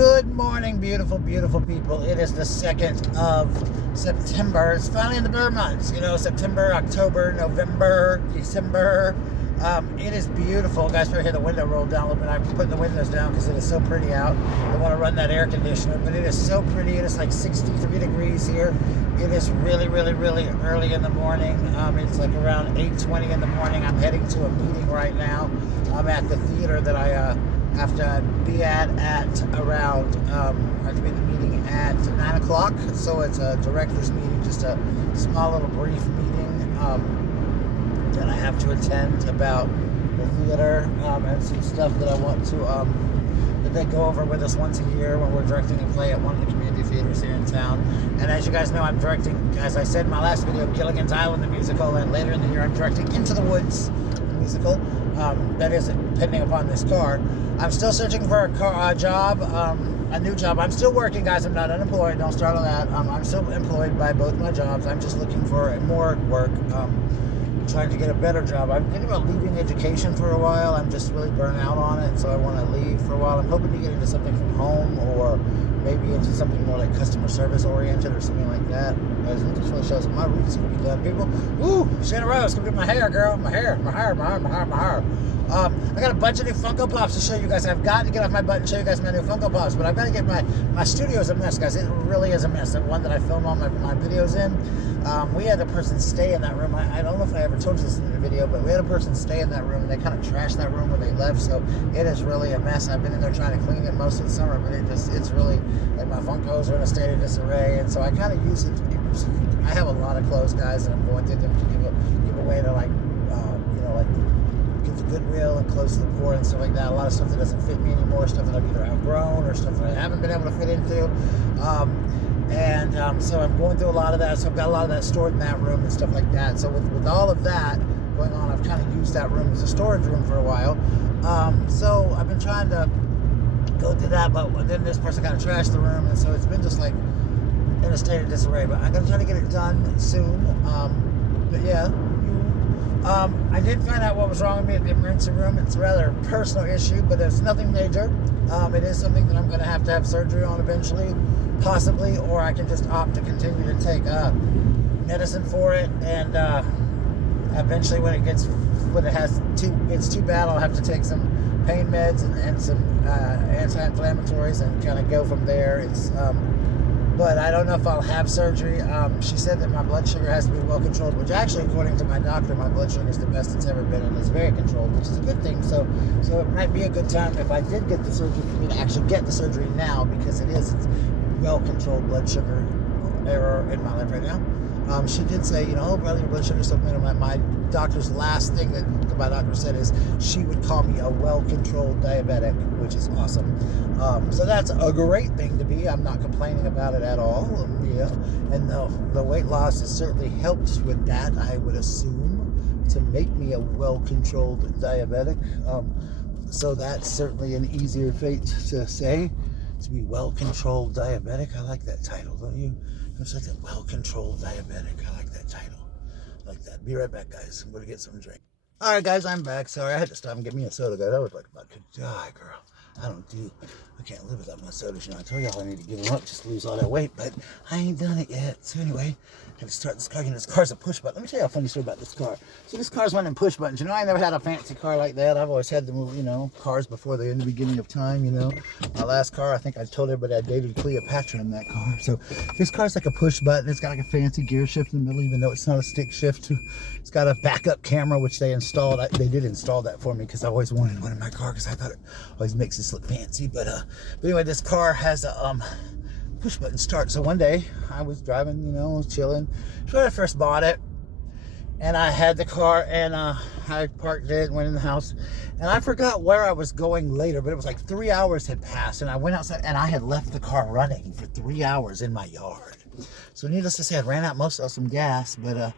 Good morning, beautiful, beautiful people. It is the 2nd of September. It's finally in the Burr months. You know, September, October, November, December. It is beautiful. Guys, better hear the window roll down a little bit. I'm putting the windows down because it is so pretty out. I want to run that air conditioner, but it is so pretty. It is like 63 degrees here. It is really, really, really early in the morning. It's like around 8:20 in the morning. I'm heading to a meeting right now. I'm at the theater that I have to be at around, I have to be at the meeting at 9 o'clock. So it's a director's meeting, just a small little brief meeting that I have to attend about the theater and some stuff that I want to, that they go over with us once a year when we're directing a play at one of the community theaters here in town. And as you guys know, I'm directing, as I said in my last video, Gilligan's Island, the musical, and later in the year I'm directing Into the Woods, the musical. That is pending upon this car. I'm still searching for a job, a new job. I'm still working, guys. I'm not unemployed. Don't start on that. I'm still employed by both my jobs. I'm just looking for more work, trying to get a better job. I'm thinking about leaving education for a while. I'm just really burnt out on it, so I want to leave for a while. I'm hoping to get into something from home, or maybe into something more like customer service oriented or something like that. Guys, it just really shows my roots going to be done, people. Woo! Shannon Rose, come get my hair, girl. My hair. I got a bunch of new Funko Pops to show you guys. I've got to get off my butt and show you guys my new Funko Pops, but I've got to get my studio's a mess, guys. It really is a mess. The one that I film all my videos in. We had a person stay in that room. I don't know if I ever told you this in the video, but we had a person stay in that room, and they kind of trashed that room when they left, so it is really a mess. I've been in there trying to clean it most of the summer, but it's really, like, my Funkos are in a state of disarray, and so I kind of use it. I have a lot of clothes, guys, and I'm going through them to give away to, like, give to Goodwill and close to the poor and stuff like that. A lot of stuff that doesn't fit me anymore, stuff that I've either outgrown or stuff that I haven't been able to fit into. So I'm going through a lot of that. So I've got a lot of that stored in that room and stuff like that. So with all of that going on, I've kind of used that room as a storage room for a while. So I've been trying to go through that, but then this person kind of trashed the room, and so it's been just like in a state of disarray. But I'm going to try to get it done soon. But yeah. I did find out what was wrong with me at the emergency room. It's a rather personal issue, but it's nothing major. It is something that I'm going to have surgery on eventually, possibly, or I can just opt to continue to take medicine for it, and eventually when it's too bad, I'll have to take some pain meds and some anti-inflammatories and kind of go from there. But I don't know if I'll have surgery. She said that my blood sugar has to be well controlled, which actually, according to my doctor, my blood sugar is the best it's ever been, and it's very controlled, which is a good thing. So it might be a good time if I did get the surgery for me to actually get the surgery now, because it's well controlled blood sugar error in my life right now. She did say, oh, brother, your blood sugar is so minimal. My doctor's last thing that my doctor said is she would call me a well-controlled diabetic, which is awesome. So that's a great thing to be. I'm not complaining about it at all. And the weight loss has certainly helped with that, I would assume, to make me a well-controlled diabetic. So that's certainly an easier fate to say, to be well-controlled diabetic. I like that title, don't you? It's like a well-controlled diabetic. I like that title. I like that. Be right back, guys. I'm going to get some drink. All right, guys, I'm back. Sorry, I had to stop and get me a soda, guys. I was like about to die, girl. I can't live without my sodas. I tell y'all I need to give them up just to lose all that weight, but I ain't done it yet. So anyway, I had to start this car. This car's a push button. Let me tell you a funny story about this car. So this car's one of them push buttons. I never had a fancy car like that. I've always had the cars before in the beginning of time, My last car, I think I told everybody I dated Cleopatra in that car. So this car's like a push button. It's got like a fancy gear shift in the middle, even though it's not a stick shift. It's got a backup camera, which they installed. They did install that for me because I always wanted one in my car because I thought it always makes this look fancy. But anyway, this car has a push button start. So one day I was driving, chilling. It's when I first bought it, and I had the car, and I parked it, went in the house, and I forgot where I was going later, but it was like 3 hours had passed, and I went outside, and I had left the car running for 3 hours in my yard. So needless to say, I ran out most of some gas, but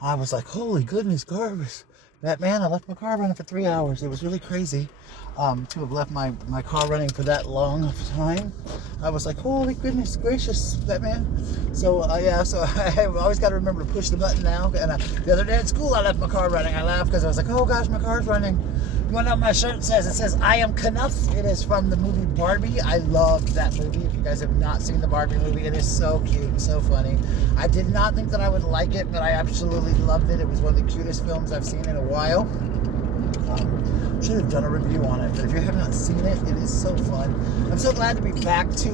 I was like, holy goodness, garbage. Batman, I left my car running for 3 hours. It was really crazy to have left my car running for that long of time. I was like, holy goodness gracious, Batman. So so I've always got to remember to push the button now. And the other day at school, I left my car running. I laughed because I was like, oh gosh, my car's running. You want to know what my shirt says? It says, I am Knuff. It is from the movie Barbie. I love that movie. If you guys have not seen the Barbie movie, it is so cute and so funny. I did not think that I would like it, but I absolutely loved it. It was one of the cutest films I've seen in a while. Should have done a review on it, but if you have not seen it, it is so fun. I'm so glad to be back to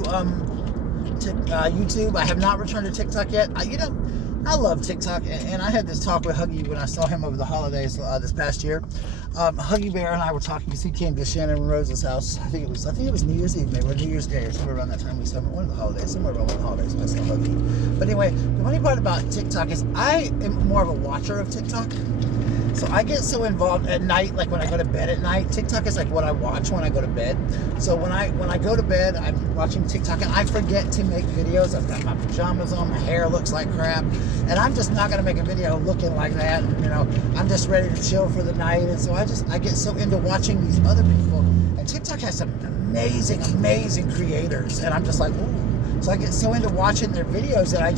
YouTube. I have not returned to TikTok yet. I love TikTok, and I had this talk with Huggy when I saw him over the holidays this past year. Huggy Bear and I were talking because he came to Shannon and Rose's house. I think it was New Year's Eve, maybe, or New Year's Day, or somewhere around that time. We saw him one of the holidays, somewhere around one of the holidays. I saw Huggy. But anyway, the funny part about TikTok is I am more of a watcher of TikTok. So I get so involved at night, like when I go to bed at night. TikTok is like what I watch when I go to bed. So when I go to bed, I'm watching TikTok, and I forget to make videos. I've got my pajamas on, my hair looks like crap, and I'm just not gonna make a video looking like that. I'm just ready to chill for the night, and so I get so into watching these other people. And TikTok has some amazing creators, and I'm just like, ooh. So I get so into watching their videos that I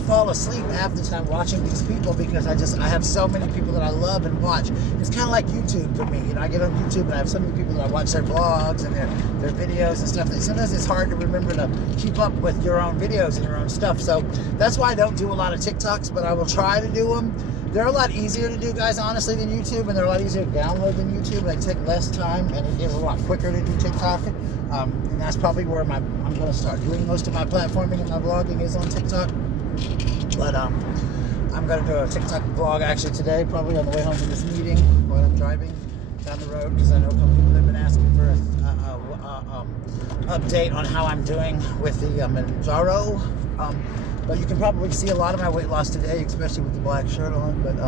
fall asleep half the time watching these people because I have so many people that I love and watch. It's kind of like YouTube for me. I get on YouTube and I have so many people that I watch their vlogs and their videos and stuff. Sometimes it's hard to remember to keep up with your own videos and your own stuff. So that's why I don't do a lot of TikToks, but I will try to do them. They're a lot easier to do, guys, honestly, than YouTube, and they're a lot easier to download than YouTube, and they take less time, and it is a lot quicker to do TikTok. And that's probably where I'm going to start doing most of my platforming and my vlogging is on TikTok. But I'm going to do a TikTok vlog actually today, probably on the way home from this meeting while I'm driving down the road, because I know a couple people have been asking for an update on how I'm doing with the Manjaro. But you can probably see a lot of my weight loss today, especially with the black shirt on. But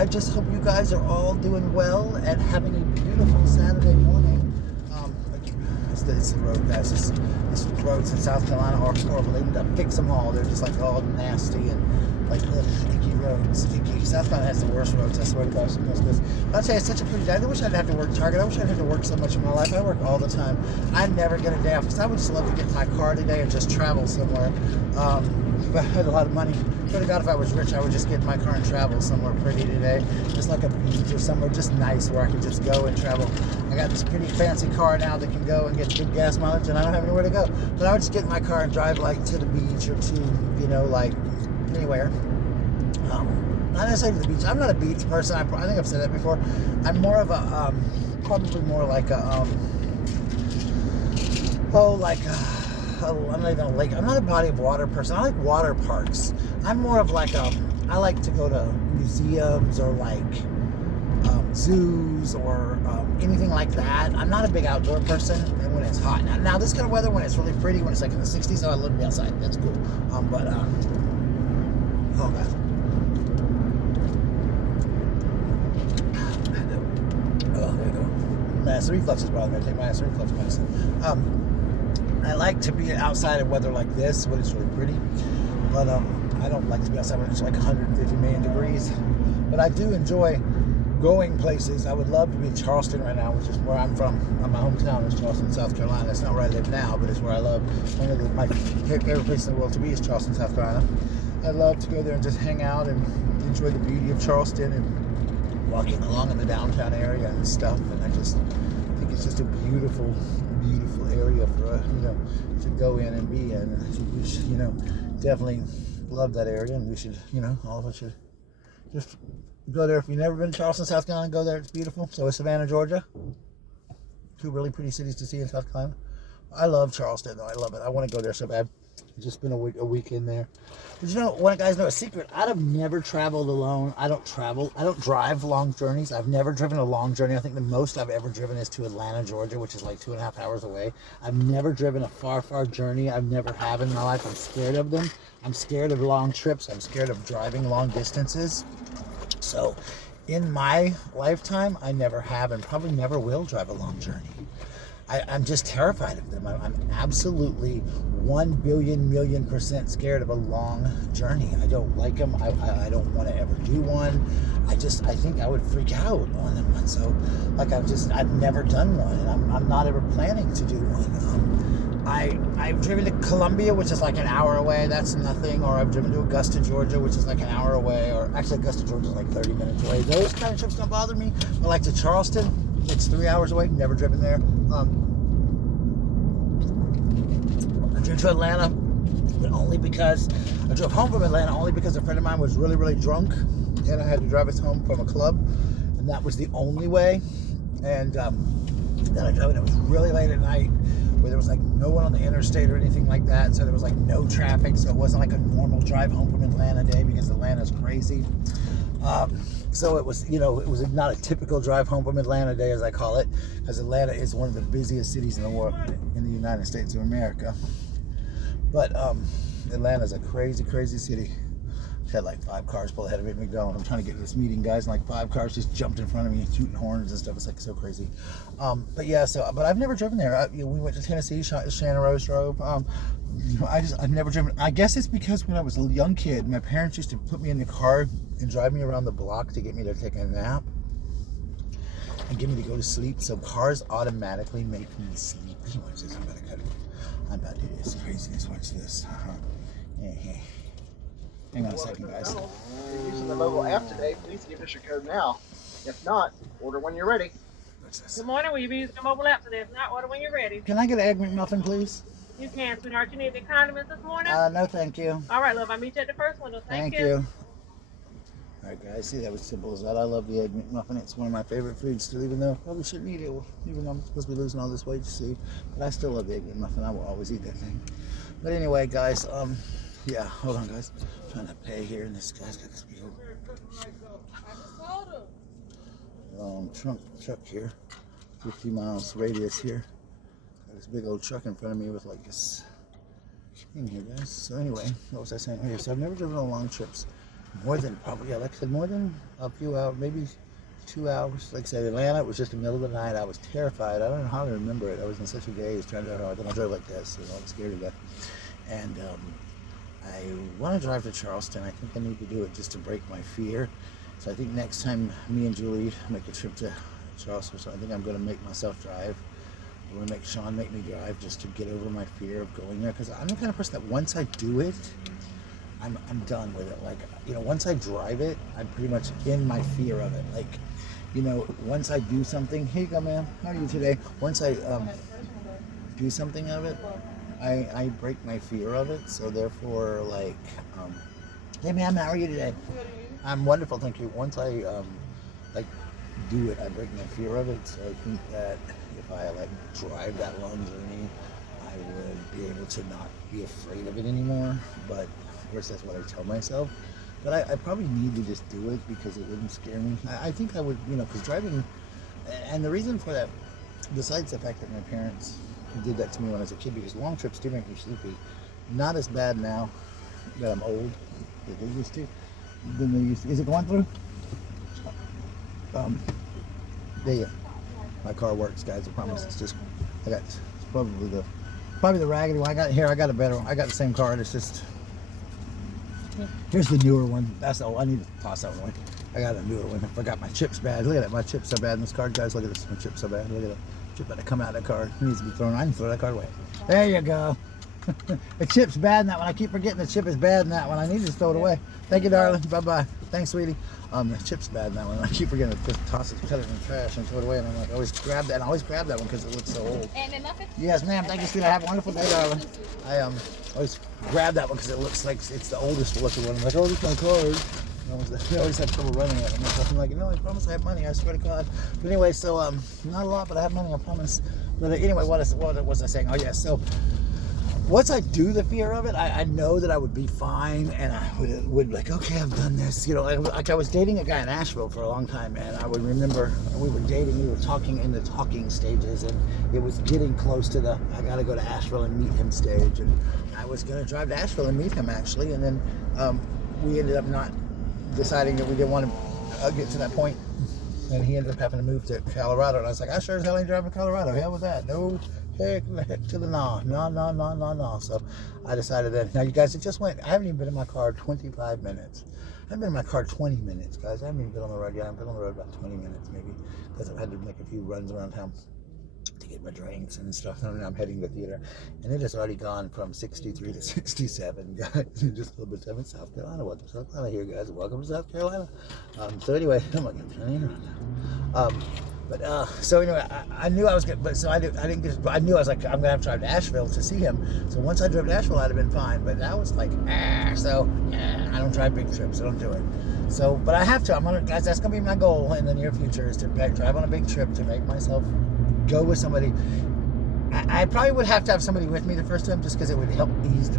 I just hope you guys are all doing well and having a beautiful Saturday morning. It's the road, guys. These roads in South Carolina are horrible. They need to fix them all. They're just like all nasty and like icky roads. Icky. South Carolina has the worst roads, I swear to God. But I'll tell you, it's such a pretty day. I wish I didn't have to work Target. I wish I didn't have to work so much in my life. I work all the time. I never get a day off because I would just love to get in my car today and just travel somewhere. If I had a lot of money, swear to God, if I was rich, I would just get in my car and travel somewhere pretty today. Just like a beach or somewhere just nice where I could just go and travel. I got this pretty fancy car now that can go and get good gas mileage, and I don't have anywhere to go. But I would just get in my car and drive like to the beach or to, like anywhere. Not necessarily to the beach. I'm not a beach person. I think I've said that before. I'm more of a, probably more like a, I'm not even a lake. I'm not a body of water person. I like water parks. I'm more of like I like to go to museums or like zoos or anything like that. I'm not a big outdoor person, and when it's hot. Now this kind of weather, when it's really pretty, when it's like in the 60s, I love to be outside. That's cool. Oh god. Oh, there you go. My acid reflux is bothering me. I take my acid reflux medicine. I like to be outside in weather like this when it's really pretty, but I don't like to be outside when it's like 150 million degrees. But I do enjoy going places. I would love to be in Charleston right now, which is where I'm from. My hometown is Charleston, South Carolina. That's not where I live now, but it's where I love. One of my favorite places in the world to be is Charleston, South Carolina. I'd love to go there and just hang out and enjoy the beauty of Charleston and walking along in the downtown area and stuff. And I just think it's just a beautiful area for to go in and be in. I think we should, definitely love that area, and we should, all of us should just go there. If you've never been to Charleston, South Carolina, go there. It's beautiful. So is Savannah, Georgia. Two really pretty cities to see in South Carolina. I love Charleston, though. I love it. I want to go there so bad. It's just been a week in there. But one guys know a secret. I've never traveled alone. I don't drive long journeys. I've never driven a long journey. I think the most I've ever driven is to Atlanta, Georgia, which is like 2.5 hours away. I've never driven a far journey. I've never have in my life. I'm scared of them. I'm scared of long trips. I'm scared of driving long distances. So in my lifetime, I never have and probably never will drive a long journey. I'm just terrified of them. I'm absolutely 1 billion million % scared of a long journey. I don't like them. I don't want to ever do one. I think I would freak out on them. And so, I've never done one, and I'm not ever planning to do one. I've driven to Columbia, which is like an hour away. That's nothing. Or I've driven to Augusta, Georgia, which is like an hour away. Or actually, Augusta, Georgia is like 30 minutes away. Those kind of trips don't bother me. But like to Charleston, It's 3 hours away. Never driven there. I drove to Atlanta, but only because I drove home from Atlanta only because a friend of mine was really, really drunk, and I had to drive us home from a club, and that was the only way. And then I drove, and it was really late at night, where there was like no one on the interstate or anything like that, so there was like no traffic, so it wasn't like a normal drive home from Atlanta day, because Atlanta's crazy. So it was, you know, it was not a typical drive home from Atlanta day, as I call it, because Atlanta is one of the busiest cities in the world, in the United States of America. But Atlanta's a crazy, crazy city. Had like 5 cars pull ahead of me at McDonald's. I'm trying to get to this meeting, guys, and like 5 cars just jumped in front of me, shooting horns and stuff. It's like so crazy. But yeah, but I've never driven there. We went to Tennessee. Shannon Rose drove. I've never driven. I guess it's because when I was a young kid, my parents used to put me in the car and drive me around the block to get me to take a nap and get me to go to sleep. So cars automatically make me sleepy. Watch this. I'm about to cut it. I'm about to do this craziness. Watch this. Hey. Hang on a second, guys. If you're using the mobile app today, please give us your code now. If not, order when you're ready. What's this? Good morning. Will you be using the mobile app today? If not, order when you're ready. Can I get an Egg McMuffin, please? You can, sweetheart. You need the condiments this morning? No, thank you. All right, love. I'll meet you at the first window. Thank you. All right, guys. See, that was simple as that. I love the Egg McMuffin. It's one of my favorite foods still, even though I probably shouldn't eat it. Even though I'm supposed to be losing all this weight, you see. But I still love the Egg McMuffin. I will always eat that thing. But anyway, guys, yeah, hold on, guys. I'm trying to pay here, and this guy's got this big old truck here. 50 miles radius here. Got this big old truck in front of me with like this thing here, guys. So anyway, what was I saying? Okay, so I've never driven on long trips. More than probably, yeah, like I said, more than a few hours, maybe 2 hours. Like I said, Atlanta, it was just the middle of the night. I was terrified. I don't know how to remember it. I was in such a daze trying to drive hard. Then I drove like this, you know, I was scared to death. And I want to drive to Charleston. I think I need to do it just to break my fear. So I think next time me and Julie make a trip to Charleston, so I think I'm going to make myself drive. I'm going to make Sean make me drive just to get over my fear of going there. Because I'm the kind of person that once I do it, I'm done with it. Like, you know, once I drive it, I'm pretty much in my fear of it. Like, you know, once I do something, here you go, ma'am. How are you today? Once I do something of it, I break my fear of it. So therefore, like, hey ma'am, how are you today? I'm wonderful, thank you. Once I like do it, I break my fear of it. So I think that if I like drive that long journey, I would be able to not be afraid of it anymore. But of course, that's what I tell myself. But I probably need to just do it because it wouldn't scare me. I think I would, you know, because driving, and the reason for that, besides the fact that my parents did that to me when I was a kid, because long trips do make me sleepy. Not as bad now that I'm old that they used to. Than they used to. Is it going through? There you go. My car works, guys. I promise. It's just it's probably the raggedy one. I got a better one. I got the same car. It's just here's the newer one. That's all. I need to toss that one away. I got a newer one. I forgot my chips bad. Look at that. My chips are bad in this car, guys. Look at this. My chips are bad. Look at that. Chip about to come out of that car. It needs to be thrown. I need to throw that car away. There you go. The chip's bad in that one. I keep forgetting the chip is bad in that one. I need to just throw it away. Thank you, darling. Bye-bye. Thanks, sweetie. The chip's bad in that one. I keep forgetting to just toss it, cut it in the trash and throw it away. And I'm like, I always grab that. And I always grab that one because it looks so old. And then nothing? Yes, ma'am. Thank you, sweetie. Have a wonderful day, darling. I always grab that one because it looks like it's the oldest looking one. I'm like, oh, this is my card. I always have trouble running it. I'm like, no, I promise I have money. I swear to God. But anyway, so not a lot, but I have money. I promise. But anyway, what was I saying? Oh yeah. So once I do the fear of it, I know that I would be fine, and I would like, okay, I've done this. You know, like I was dating a guy in Asheville for a long time, and I would remember we were dating. We were talking in the talking stages, and it was getting close to the I got to go to Asheville and meet him stage, and I was gonna drive to Asheville and meet him actually, and then we ended up not deciding that we didn't want to get to that point, and he ended up having to move to Colorado, and I was like, I sure as hell ain't driving to Colorado. Hell with that. No, heck to the no. So I decided that, now you guys, it just went, I haven't even been in my car 25 minutes. I've been in my car 20 minutes, guys. I haven't even been on the road yet. I've been on the road about 20 minutes maybe, because I've had to make a few runs around town to get my drinks and stuff, and I'm heading to the theater, and it has already gone from 63 to 67, guys. Just a little bit of time in South Carolina. Welcome to South Carolina here, guys. Welcome to South Carolina. So anyway, I'm not going to turn it around. But so anyway, I knew I was good, but so I didn't get. I knew I was like, I'm gonna have to drive to Asheville to see him. So once I drove to Asheville, I'd have been fine. But I was like, so I don't drive big trips. I don't do it. So, but I have to. I'm gonna, guys. That's gonna be my goal in the near future is to drive on a big trip to make myself go with somebody. I probably would have to have somebody with me the first time, just because it would help ease the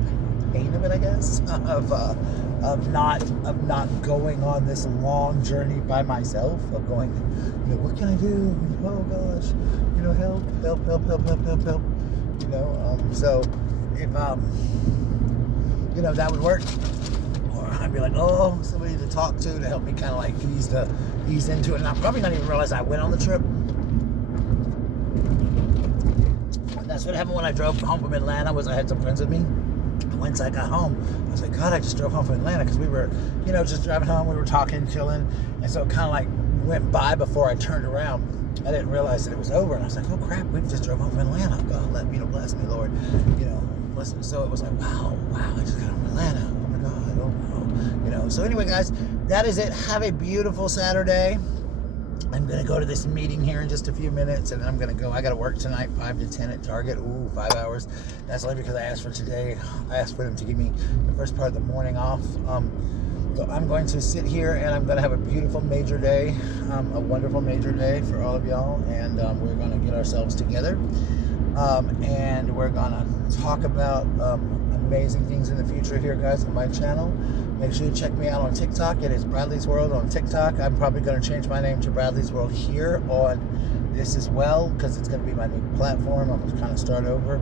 pain of it, I guess, of not going on this long journey by myself, of going, what can I do? Oh gosh, help, so if that would work, or I'd be like, oh, somebody to talk to help me kind of like ease into it, and I'm probably not even realize I went on the trip. That's what happened when I drove home from Atlanta. I had some friends with me. Once I got home, I was like, God, I just drove home from Atlanta, because we were, just driving home. We were talking, chilling, and so it kind of like went by before I turned around. I didn't realize that it was over, and I was like, oh crap, we just drove home from Atlanta. God, bless me, Lord. Listen. So it was like, wow, I just got home from Atlanta. Oh my God, oh no. So anyway, guys, that is it. Have a beautiful Saturday. I'm going to go to this meeting here in just a few minutes, and then I'm going to go. I got to work tonight, 5 to 10 at Target. Ooh, 5 hours. That's only because I asked for today. I asked for them to give me the first part of the morning off. So I'm going to sit here, and I'm going to have a beautiful major day, a wonderful major day for all of y'all, and we're going to get ourselves together, and we're going to talk about amazing things in the future here, guys, on my channel. Make sure you check me out on TikTok. It is Bradley's World on TikTok. I'm probably going to change my name to Bradley's World here on this as well, because it's going to be my new platform. I'm going to kind of start over.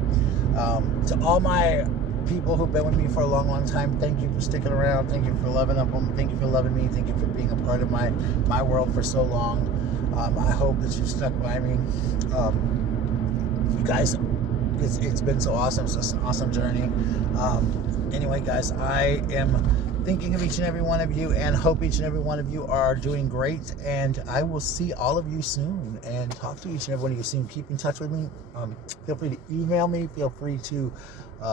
To all my people who've been with me for a long time, thank you for sticking around. Thank you for loving up on me. Thank you for loving me. Thank you for being a part of my world for so long. I hope that you've stuck by me. You guys, it's been so awesome. It's just an awesome journey. Anyway, guys, I am thinking of each and every one of you, and hope each and every one of you are doing great, and I will see all of you soon and talk to each and every one of you soon. Keep in touch with me. Feel free to email me. Feel free to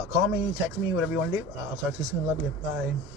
call me, text me, whatever you want to do. I'll talk to you soon. Love you. Bye.